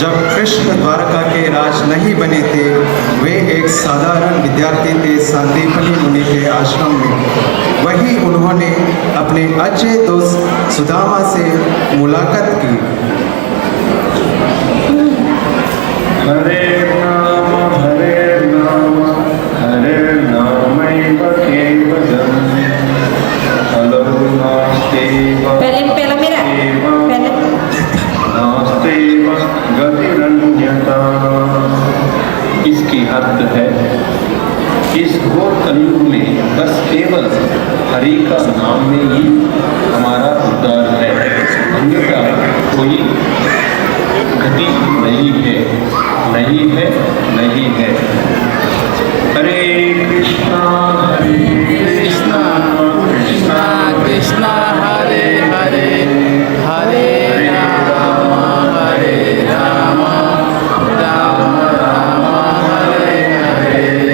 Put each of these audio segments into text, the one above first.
जब कृष्ण द्वारका के राज नहीं बने थे, वे एक साधारण विद्यार्थी थे सांदीपनी मुनि के आश्रम में। वहीं उन्होंने अपने अच्छे दोस्त सुदामा से मुलाकात की। हरे नाम नामैव केवलम् हलो नास्तेव गतिरन्यथा। इसकी अर्थ है, इस घोर कलयुग में बस केवल हरि का नाम में ही हमारा उद्धार है, अन्यथा कोई गति नहीं है, नहीं है, नहीं है। हरे कृष्णा कृष्णा कृष्णा हरे हरे, हरे राम राम राम हरे हरे।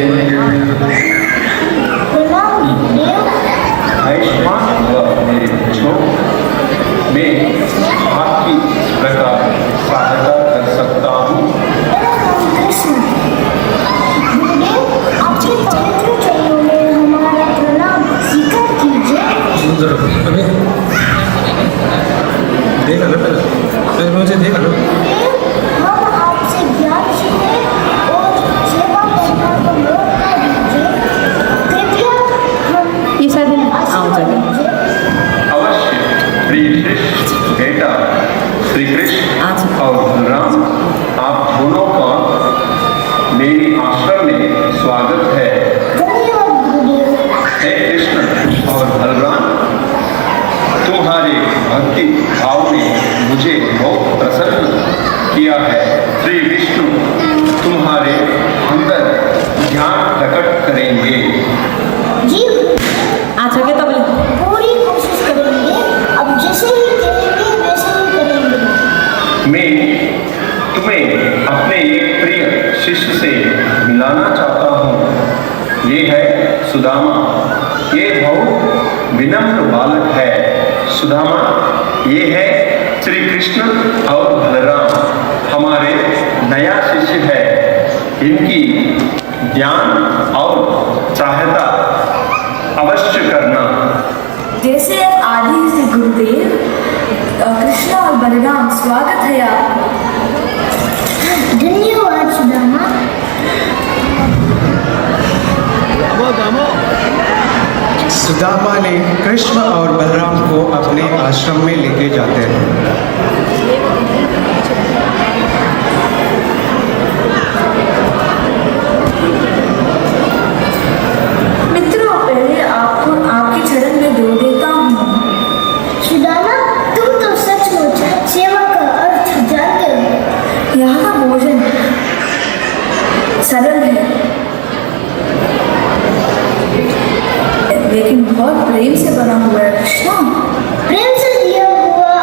आयुष्मान हुआ मेरे बच्चों, मैं आपकी इस प्रकार सहायता कर सकता हूँ। आपके पवित्र चरणों में हमारा प्रणाम स्वीकार कीजिए। देखा लो पहले मुझे देखा लो। हम आपसे ज्ञान सीखें और सेवा करना को मौका दीजिए। कृपया हम ये शायद आशीर्वाद दीजिए। अवश्य प्रिय कृष्ण बेटा श्री कृष्ण और बलराम, आप दोनों का मेरी आश्रम में स्वागत है। धन्यवाद गुरुदेव। हे कृष्ण और बलराम, तुम्हारे भक्ति भाव ने मुझे बहुत प्रसन्न किया है। श्री विष्णु तुम्हारे अंदर ज्ञान प्रकट करेंगे। जी अच्छा क्या तब पूरी कोशिश करेंगे। अब जैसे ही कहेंगे वैसे ही करेंगे। मैं तुम्हें अपने एक प्रिय शिष्य से मिलाना चाहता हूँ। ये है सुदामा। ये बहुत विनम्र बालक है। सुदामा, ये है श्री कृष्ण और बलराम, हमारे नया शिष्य है। इनकी ज्ञान और सहायता अवश्य करना। जैसे आदि से गुरुदेव कृष्ण और बलराम, स्वागत है आपका। धन्यवाद सुदामा। सुदामा ने कृष्ण और बलराम को अपने आश्रम में लेके जाते हैं। मित्रों, पहले आपको आपके चरण में दो देता हूँ। सुदामा, तुम तो सचमुच सेवा का अर्थ जानते हो। यहाँ का भोजन सरल है, लेकिन बहुत प्रेम से बना हुआ है। कृष्ण, प्रेम से दिया हुआ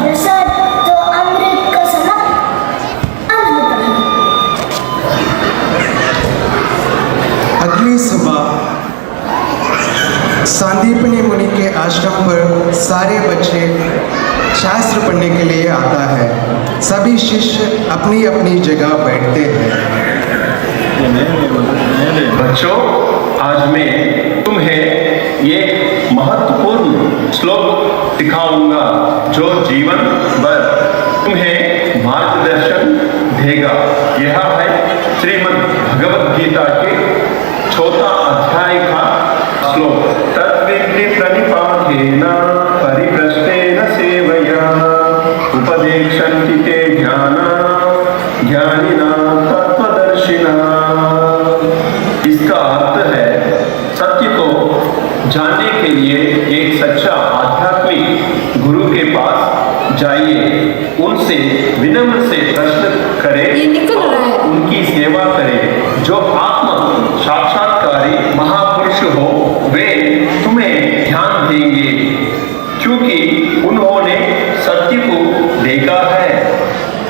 प्रसाद तो अमृत का समान होता है। अगली सुबह सांदीपनी मुनि के आश्रम पर सारे बच्चे शास्त्र पढ़ने के लिए आता है। सभी शिष्य अपनी अपनी जगह बैठते हैं। बच्चों, आज मैं तुम्हें एक महत्वपूर्ण श्लोक सिखाऊंगा जो जीवन भर तुम्हें मार्गदर्शन देगा। यह है श्रीमद् भगवद गीता के 4 अध्याय का श्लोक। तद्विद्धि प्रणिपातेन परिभ्रष्टेन सेवया उपदेक्षन्ति ते ज्ञानिना तत्त्वदर्शिना। इसका अर्थ है, सत्य को जानने के लिए एक सच्चा आध्यात्मिक गुरु के पास जाइए, उनसे विनम्र से प्रश्न करें और उनकी सेवा करें। जो आत्म साक्षात्कारी महापुरुष हो, वे तुम्हें ध्यान देंगे, क्योंकि उन्होंने सत्य को देखा है।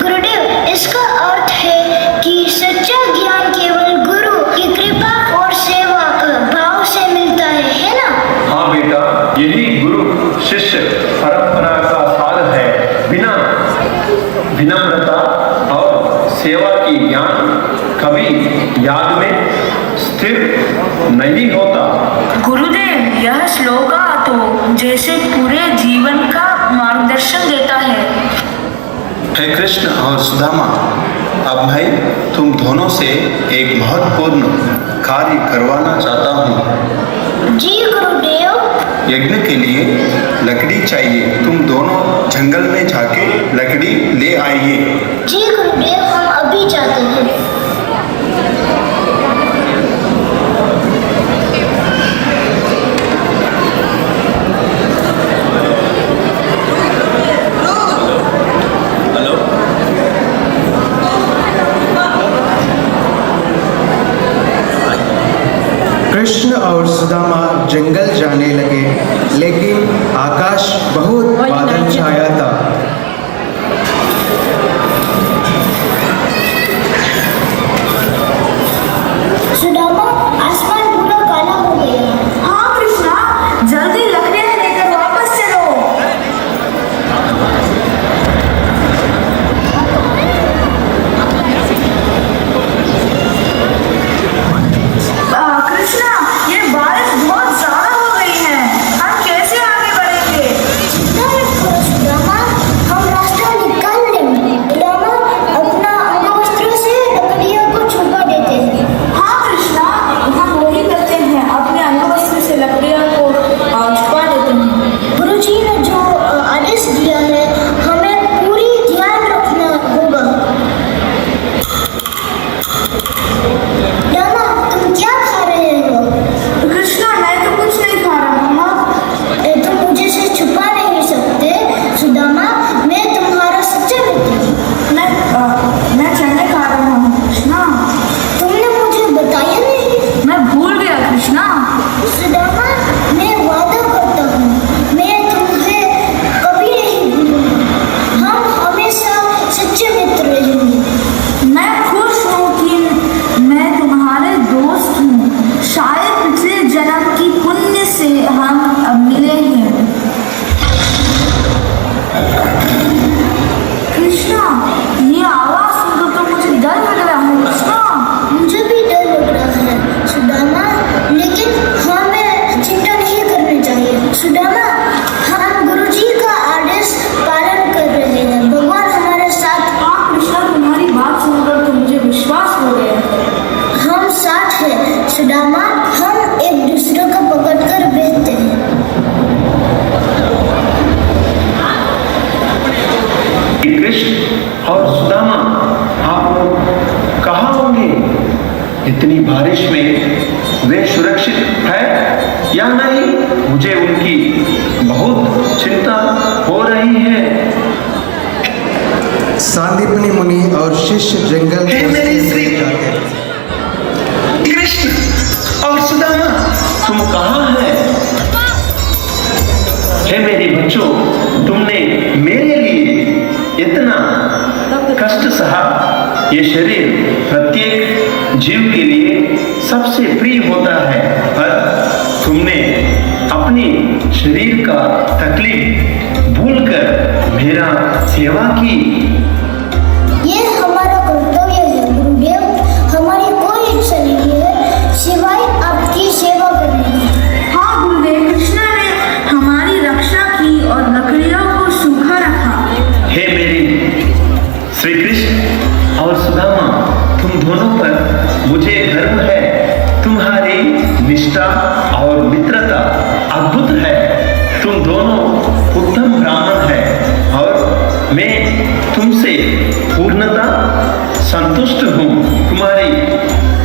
गुरुदेव, इसका अर्थ है कि सच्चा ज्ञान केवल गुरु की कृपा और सेवा का भाव से मिलता है ना? हाँ बेटा, यही गुरु शिष्य परंपरा का सार है। बिना विनम्रता और याद में स्थिर नहीं होता। गुरुदेव, यह श्लोका तो जैसे पूरे जीवन का मार्गदर्शन देता है। हे कृष्ण और सुदामा, अब मैं तुम दोनों से एक महत्वपूर्ण कार्य करवाना चाहता हूँ। जी गुरुदेव। यज्ञ के लिए लकड़ी चाहिए। तुम दोनों जंगल में जाके लकड़ी ले आइए। जी गुरुदेव, हम अभी जाते हैं। कृष्ण और सुदामा जंगल जाने लगे, लेकिन आकाश बहुत बादल छाया था। सुदामा, आसमान पूरा काला हो गया है। हाँ कृष्णा, जल्दी लकड़ियाँ लेकर वापस चलो। कृष्णा, ये बारिश बहुत ज्यादा हो गई है। हम कैसे आगे बढ़ेंगे? चिंता मत करो सुदामा, हम रास्ता निकाल लेंगे। सुदामा, अपना अंगवस्त्र से लकड़ियों को छुपा देते हैं। हाँ कृष्णा, हम वही करते हैं, अपने अंगवस्त्र से लकड़ियाँ को छुपा देते हैं। गुरुजी ने जो आदेश दिया है, हमें पूरी ध्यान रखना होगा। सुदामा, तुम क्या खा रहे हो? कृष्णा, मैं तो कुछ नहीं खा रहा हूँ। तुम मुझे से छुपा नहीं सकते सुदामा, मैं तुम्हारा सच्चा मित्र हूँ। मैं चने खा रहा हूँ कृष्णा। तुमने मुझे बताया नहीं। मैं भूल गया कृष्णा। सुदामा, मैं वादा करता हूँ, मैं तुम्हें कभी नहीं भूलूंगा। हम हमेशा सच्चे मित्र रहेंगे। मैं खुश हूँ कि मैं तुम्हारे दोस्त हूँ। शायद पिछले जन्म की पुण्य से हम अब मिले हैं। कृष्णा, ये आवाज सुनकर तो मुझे डर लग रहा है कृष्णा। मुझे भी डर लग रहा है सुदामा, लेकिन हमें चिंता नहीं करनी चाहिए। सुदामा, हम गुरुजी का आदेश पालन कर रहे हैं। भगवान हमारे साथ। हाँ कृष्णा, तुम्हारी बात सुनकर तो मुझे विश्वास हो गया। हम साथ हैं सुदामा, हम एक दूसरे को पकड़कर भेजते हैं। कृष्ण और सुदामा, आप लोग कहाँ होंगे? इतनी बारिश में वे सुरक्षित है या नहीं? मुझे उनकी बहुत चिंता हो रही है। सांदीपनी मुनि और शिष्य जंगल हे मेरी खोजते श्री हुए जाते। कृष्ण और सुदामा, तुम कहाँ हैं? हे मेरे बच्चों, तुमने मेरे लिए इतना कष्ट सहा। ये शरीर प्रत्येक जीव के लिए सबसे प्रिय होता है, पर तुमने अपनी शरीर का तकलीफ भूलकर मेरा सेवा की। ये हमारा कर्तव्य है गुरुदेव। हमारी कोई इच्छा नहीं है सिवाय आपकी सेवा करने की। हाँ गुरुदेव, कृष्णा ने हमारी रक्षा की और लकड़ियों को सूखा रखा। हे मेरी श्री कृष्ण और सुदामा, तुम दोनों पर मुझे गर्व है। तुम्हारी निष्ठा और मित्रता अद्भुत है। तुम दोनों उत्तम ब्राह्मण हैं और मैं तुमसे पूर्णता संतुष्ट हूँ। तुम्हारी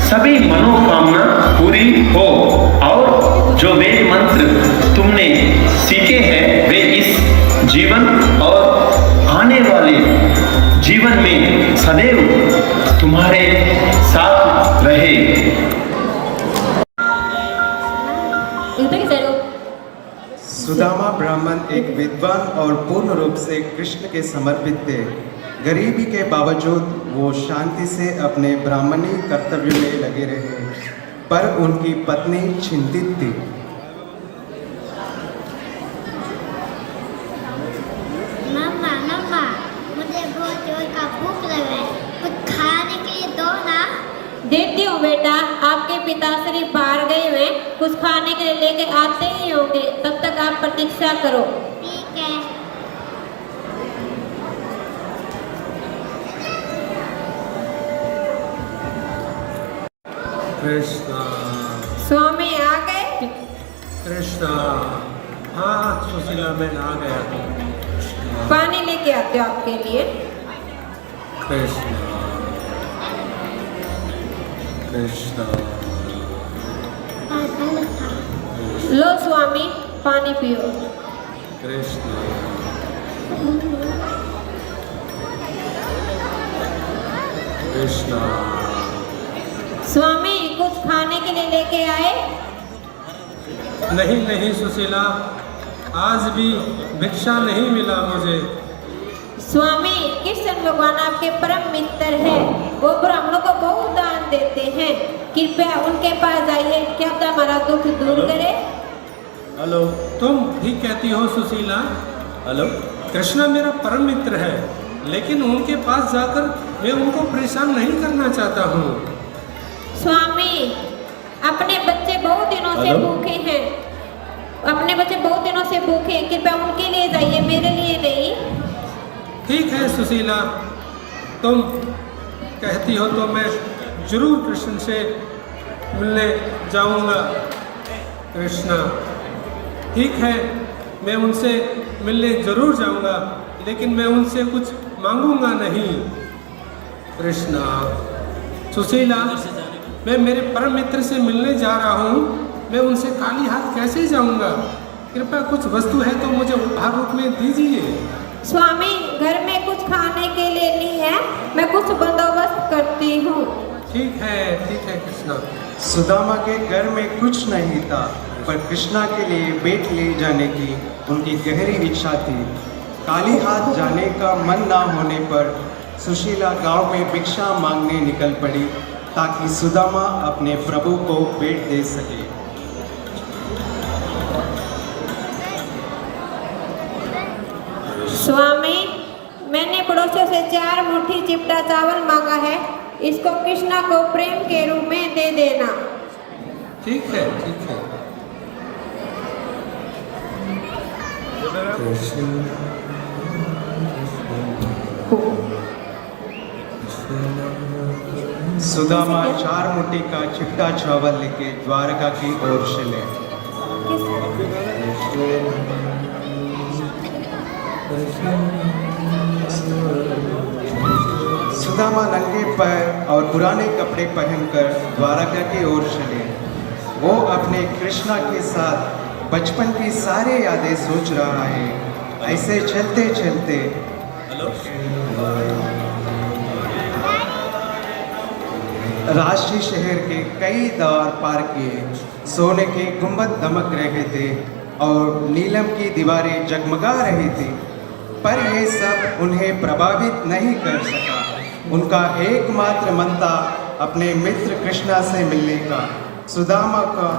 सभी मनोकामना पूरी हो और जो वेद मंत्र तुमने सीखे हैं वे इस जीवन और आने वाले जीवन में सदैव तुम्हारे साथ रहे। सुदामा ब्राह्मण एक विद्वान और पूर्ण रूप से कृष्ण के समर्पित थे। गरीबी के बावजूद वो शांति से अपने ब्राह्मणी कर्तव्य में लगे रहे, पर उनकी पत्नी चिंतित थी। मामा, मुझे बहुत जोर का भूख लग रहा है, कुछ खाने के लिए दो ना। देती हूँ हूँ बेटा, आपके पिताश्री बाहर गए हुए, कुछ खाने के लिए लेके आते ही होंगे, तब तक आप प्रतीक्षा करो। ठीक है। कृष्णा स्वामी आ गए? कृष्णा। हाँ सुशीला मैं आ गया। पानी लेके आते हो आपके लिए। कृष्णा कृष्णा। लो स्वामी, पानी पियो। कृष्णा कृष्णा। स्वामी कुछ खाने के लिए लेके आए? नहीं नहीं सुशीला, आज भी भिक्षा नहीं मिला मुझे। स्वामी कृष्ण भगवान आपके परम मित्र है, वो ब्राह्मणों को बहुत दान देते हैं, कृपया उनके पास जाइए, क्या पता हमारा दुख दूर करे। हेलो, तुम ठीक कहती हो सुशीला। हेलो, कृष्णा मेरा परम मित्र है, लेकिन उनके पास जाकर मैं उनको परेशान नहीं करना चाहता हूँ। स्वामी अपने बच्चे बहुत दिनों से भूखे हैं, अपने बच्चे बहुत दिनों से भूखे हैं, कृपया उनके लिए जाइए, मेरे लिए नहीं। ठीक है सुशीला, तुम कहती हो तो मैं जरूर कृष्ण से मिलने जाऊंगा। कृष्णा ठीक है, मैं उनसे मिलने जरूर जाऊंगा, लेकिन मैं उनसे कुछ मांगूंगा नहीं। कृष्णा। सुशीला, मैं मेरे परम मित्र से मिलने जा रहा हूँ, मैं उनसे खाली हाथ कैसे जाऊंगा? कृपया कुछ वस्तु है तो मुझे उपहार रूप में दीजिए। स्वामी घर में कुछ खाने के लिए नहीं है, मैं कुछ बंदोबस्त करती हूँ। ठीक है कृष्णा। सुदामा के घर में कुछ नहीं था, पर कृष्णा के लिए बेट ले जाने की उनकी गहरी इच्छा थी। खाली हाथ जाने का मन ना होने पर सुशीला गांव में भिक्षा मांगने निकल पड़ी, ताकि सुदामा अपने प्रभु को भेंट दे सके। स्वामी मैंने पड़ोसियों से 4 मुट्ठी चिपटा चावल मांगा है, इसको कृष्णा को प्रेम के रूप में दे देना। ठीक है। सुदामा 4 मुट्ठी का चिपटा चावल लेके द्वारका की ओर चले। सुदामा नंगे पैर और पुराने कपड़े पहनकर द्वारका की ओर चले। वो अपने कृष्णा के साथ बचपन की सारी यादें सोच रहा है। ऐसे चलते चलते राष्ट्रीय शहर के कई द्वार पार किए। सोने के गुंबद दमक रहे थे और नीलम की दीवारें जगमगा रही थी, पर यह सब उन्हें प्रभावित नहीं कर सका। उनका एकमात्र मन था अपने मित्र कृष्णा से मिलने का। सुदामा का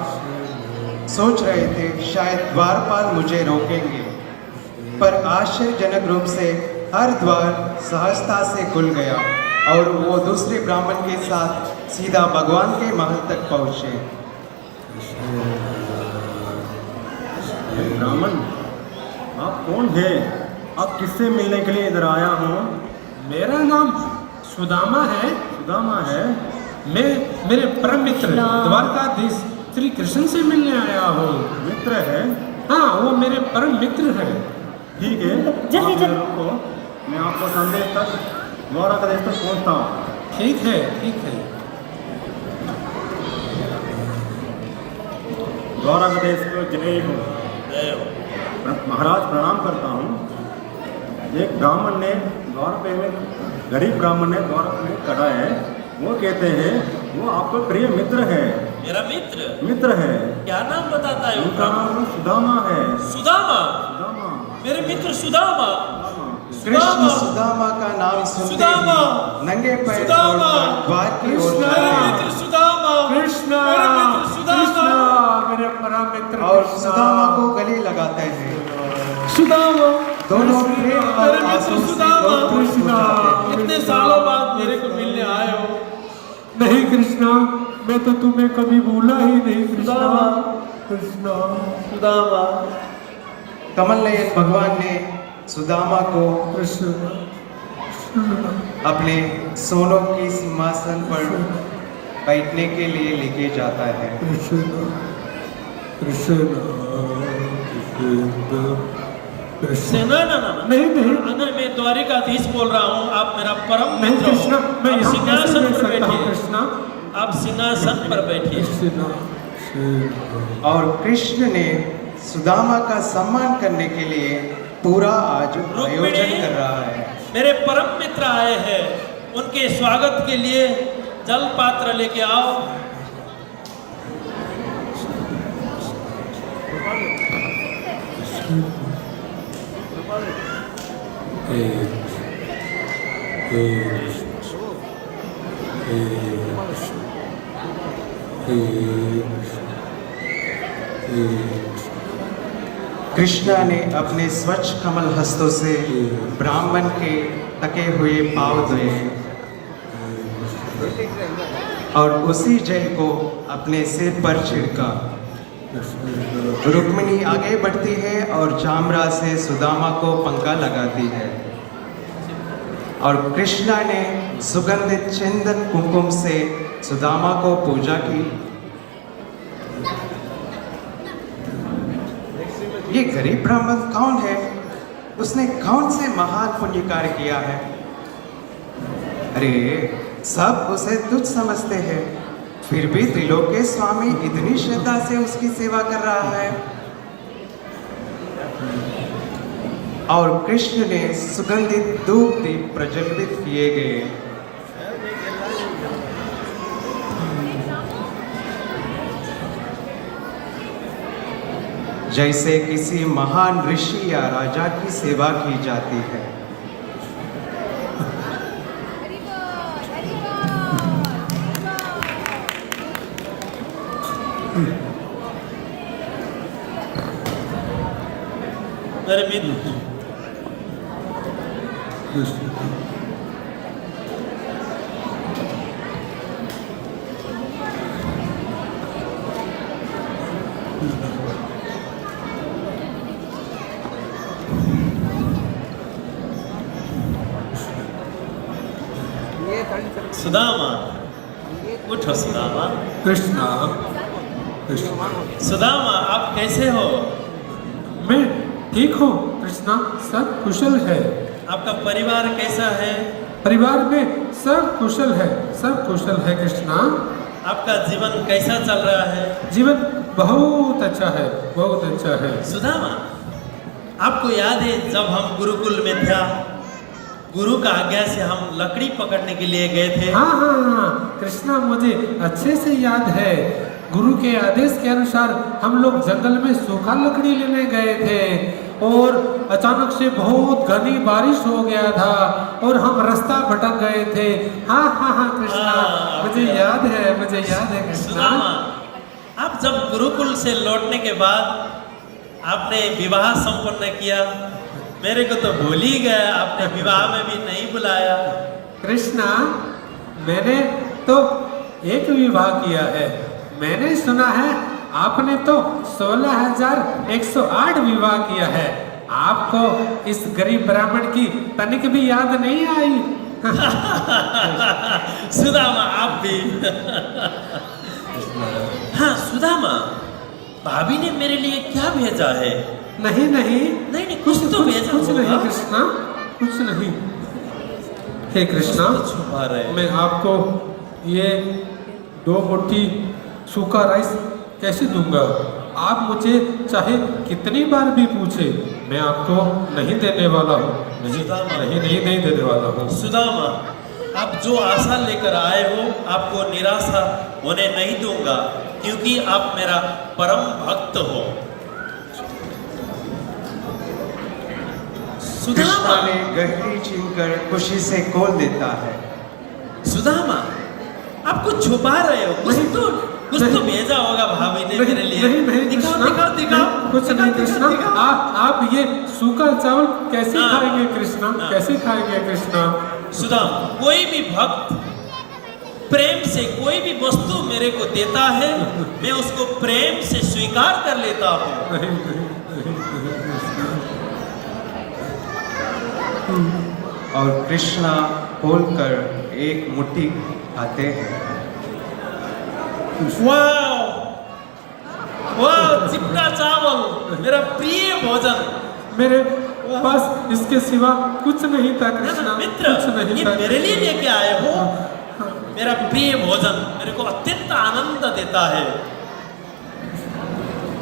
सोच रहे थे शायद द्वारपाल मुझे रोकेंगे, पर आश्चर्यजनक रूप से हर द्वार सहजता से खुल गया और वो दूसरे ब्राह्मण के साथ सीधा भगवान के महल तक पहुँचे। ब्राह्मण, आप कौन है? आप किससे मिलने के लिए इधर आया हूँ? मेरा नाम सुदामा है। सुदामा है? मैं मेरे परम मित्र द्वारकाधीश श्री कृष्ण से मिलने आया हूँ। मित्र है? हाँ, वो मेरे परम मित्र हैं। ठीक है, आप इधर रुको, मैं आपको संदेश तक द्वारकाधीश तक पहुँचता हूँ। ठीक है। द्वारकाधीश को जय हो। महाराज प्रणाम करता हूँ। एक ब्राह्मण ने द्वार पे में, गरीब ब्राह्मण ने द्वार पे करा है। वो कहते हैं वो आपका प्रिय मित्र है। मेरा मित्र है। क्या नाम बताता है? उनका नाम सुदामा है। सुदामा? सुदामा, मेरे मित्र सुदामा? कृष्ण सुदामा का नाम सुनते सुदामा! ही नंगे पैर सुदामा! छोड़कर द्वार की ओर मेरे चले मित्र सुदामा! कृष्णा, मेरे मित्र सुदामा! मेरे परम मित्र और कृष्णा। सुदामा को गले लगाते हैं। सुदामा! दोनों प्रेम और मेरे मित्र आंसू से सुदामा! लोटपोट हो जाते हैं। इतने सालों बाद मेरे को मिलने आए हो। नहीं कृष्णा, मैं तो तुम्हें कभी भूला ही नहीं कृष्णा। कृष्णा सुदामा कमल नयन भगवान ने सुदामा को कृष्ण अपने सोनों की सिंहासन पर बैठने के लिए लेके जाता है। कृष्ण कृष्ण कृष्ण ना ना ना नहीं नहीं नहीं, मैं द्वारिकाधीश बोल रहा हूँ। आप मेरा परम नहीं मित्र कृष्ण, हो। मैं आप यहाँ सिंहासन कैसे पर रह सकता हूँ बैठिए। कृष्णा। आप सिंहासन पर बैठिए। और कृष्ण ने सुदामा का सम्मान करने के लिए पूरा आज आयोजन कर रहा है। मेरे परम मित्र आए हैं, उनके स्वागत के लिए जल पात्र लेके आओ। कृष्णा ने अपने स्वच्छ कमल हस्तों से ब्राह्मण के तके हुए पांव धोए और उसी जल को अपने सिर पर छिड़का। रुक्मिणी आगे बढ़ती है और जामरा से सुदामा को पंखा लगाती है और कृष्णा ने सुगंधित चंदन कुमकुम से सुदामा को पूजा की। ये गरीब ब्राह्मण कौन है? उसने कौन से महान पुण्य कार्य किया है? अरे सब उसे तुच्छ समझते हैं, फिर भी त्रिलोक स्वामी इतनी श्रद्धा से उसकी सेवा कर रहा है। और कृष्ण ने सुगंधित धूप दीप प्रज्वलित किए गए। जैसे किसी महान ऋषि या राजा की सेवा की जाती है। मेरे मित्र सुदामा, उठो सुदामा। कृष्णा कृष्णा सुदामा, आप कैसे हो? मैं ठीक हूँ कृष्णा, सब कुशल है। आपका परिवार कैसा है? परिवार में सब कुशल है, सब कुशल है कृष्णा। आपका जीवन कैसा चल रहा है? जीवन बहुत अच्छा है, बहुत अच्छा है। सुदामा, आपको याद है जब हम गुरुकुल में था, गुरु का आज्ञा से हम लकड़ी पकड़ने के लिए गए थे? हाँ हाँ हाँ कृष्णा, मुझे अच्छे से याद है। गुरु के आदेश के अनुसार हम लोग जंगल में सूखा लकड़ी लेने गए थे और अचानक से बहुत घनी बारिश हो गया था और हम रास्ता भटक गए थे। हाँ हाँ हाँ कृष्णा, मुझे याद है, मुझे याद है कृष्णा। सुदामा, आप जब गुरुकुल से लौटने के बाद आपने विवाह संपन्न किया, मेरे को तो भूल ही गया, आपने विवाह में भी नहीं बुलाया। कृष्णा, मैंने तो एक विवाह किया है। मैंने सुना है आपने तो 16,108 विवाह किया है। आपको इस गरीब ब्राह्मण की तनिक भी याद नहीं आई? सुदामा, आप भी। हाँ सुदामा, भाभी ने मेरे लिए क्या भेजा है? नहीं नहीं नहीं नहीं, कुछ तो भेजा कुछ होगा। नहीं कृष्णा, कुछ नहीं। हे कृष्णा, कुछ तो छुपा रहे। मैं आपको ये 2 मुट्ठी सूखा राइस कैसे दूंगा? आप मुझे चाहे कितनी बार भी पूछे, मैं आपको नहीं देने वाला हूँ। नहीं देने वाला हूँ। सुदामा, आप जो आशा लेकर आए हो, आपको निराशा होने नहीं दूंगा, क्योंकि आप मेरा परम भक्त हो। कृष्णा सुदामा, ने गहरी छीनकर खुशी से खोल देता है। सुदामा, आप कुछ छुपा रहे हो। कुछ तो भेजा होगा भाभी ने मेरे लिए। नहीं दिखाओ कृष्णा, दिखाओ दिखाओ। कुछ नहीं कृष्णा। आप ये सूखा चावल कैसे हाँ। खाएंगे कृष्णा? हाँ। कैसे खाएंगे कृष्णा? सुदामा, कोई भी भक्त प्रेम से कोई भी वस्तु मेरे को देता है, मैं उसको प्रेम से स्वीकार कर लेता हूँ। और कृष्णा खोलकर एक मुट्ठी खाते हैं। वाह वाह, चिपका चावल, मेरा प्रिय भोजन। मेरे पास इसके सिवा कुछ नहीं था कृष्णा, मित्र, कुछ नहीं ये था। मेरे लिए लेके आए हो, मेरा प्रिय भोजन मेरे को अत्यंत आनंद देता है।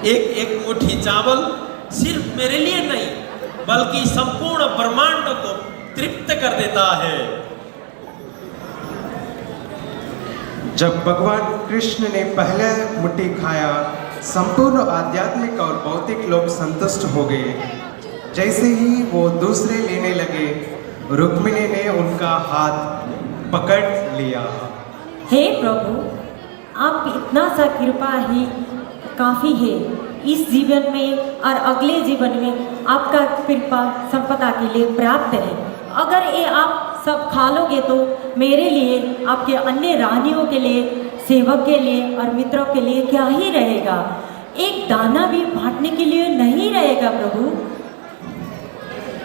एक एक मुट्ठी चावल सिर्फ मेरे लिए नहीं, बल्कि संपूर्ण ब्रह्मांड को तृप्त कर देता है। जब भगवान कृष्ण ने पहले मुट्ठी खाया, संपूर्ण आध्यात्मिक और भौतिक लोग संतुष्ट हो गए। जैसे ही वो दूसरे लेने लगे, रुक्मिणी ने उनका हाथ पकड़ लिया। हे प्रभु, आप इतना सा कृपा ही काफ़ी है। इस जीवन में और अगले जीवन में आपका कृपा संपदा के लिए पर्याप्त है। अगर ये आप सब खा लोगे तो मेरे लिए, आपके अन्य रानियों के लिए, सेवक के लिए और मित्रों के लिए क्या ही रहेगा। एक दाना भी बांटने के लिए नहीं रहेगा प्रभु।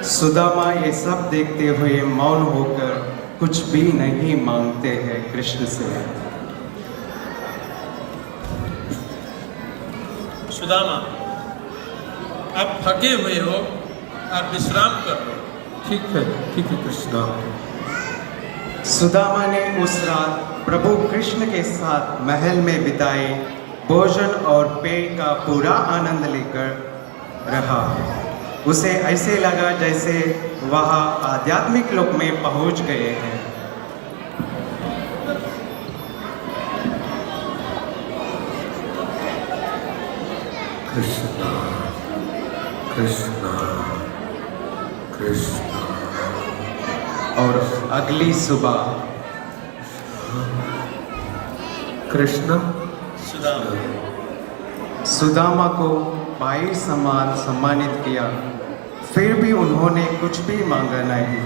सुदामा ये सब देखते हुए मौन होकर कुछ भी नहीं मांगते हैं कृष्ण से। सुदामा, आप थके हुए हो, आप विश्राम कर लो। ठीक है कृष्णा। सुदामा ने उस रात प्रभु कृष्ण के साथ महल में बिताए, भोजन और पेय का पूरा आनंद लेकर रहा। उसे ऐसे लगा जैसे वह आध्यात्मिक लोक में पहुंच गए हैं। कृष्णा कृष्णा कृष्णा। और अगली सुबह कृष्णा सुदामा को भाई समान सम्मानित किया, फिर भी उन्होंने कुछ भी मांगा नहीं।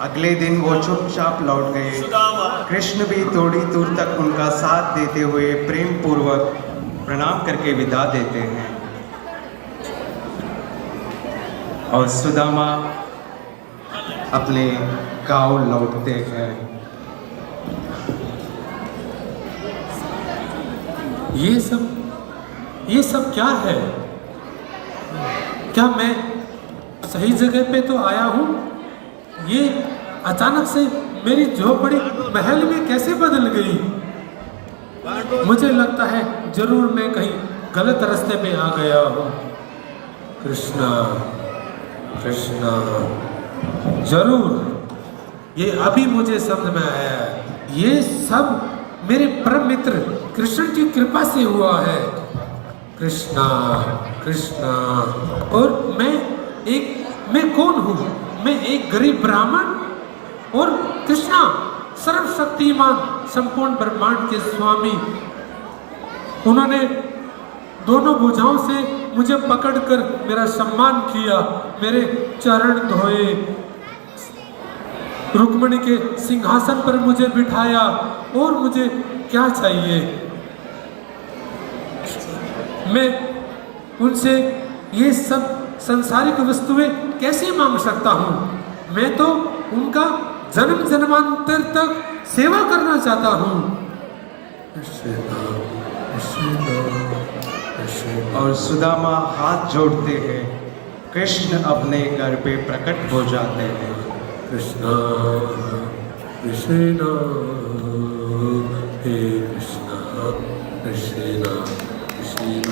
अगले दिन वो चुपचाप लौट गए। कृष्ण भी थोड़ी दूर तक उनका साथ देते हुए प्रेम पूर्वक प्रणाम करके विदा देते हैं। और सुदामा अपने गांव लौटते हैं। ये सब क्या है? क्या मैं सही जगह पे तो आया हूँ? ये अचानक से मेरी झोपड़ी महल में कैसे बदल गई? मुझे लगता है जरूर मैं कहीं गलत रास्ते पे आ गया हूँ। कृष्णा कृष्णा, जरूर ये अभी मुझे समझ में आया। ये सब मेरे परम मित्र कृष्ण की कृपा से हुआ है। कृष्णा कृष्णा। और मैं कौन हूँ? मैं एक गरीब ब्राह्मण, और कृष्णा सर्वशक्तिमान संपूर्ण ब्रह्मांड के स्वामी। उन्होंने दोनों भुजाओं से मुझे पकड़कर मेरा सम्मान किया, मेरे चरण धोए, रुक्मिणी के सिंहासन पर मुझे बिठाया। और मुझे क्या चाहिए? मैं उनसे ये सब संसारिक वस्तुएं कैसे मांग सकता हूँ? मैं तो उनका जन्म जन्मांतर तक सेवा करना चाहता हूँ। और सुदामा हाथ जोड़ते हैं। कृष्ण अपने घर पे प्रकट हो जाते हैं। कृष्णा कृष्णा, हे कृष्णा कृष्णा कृष्णा।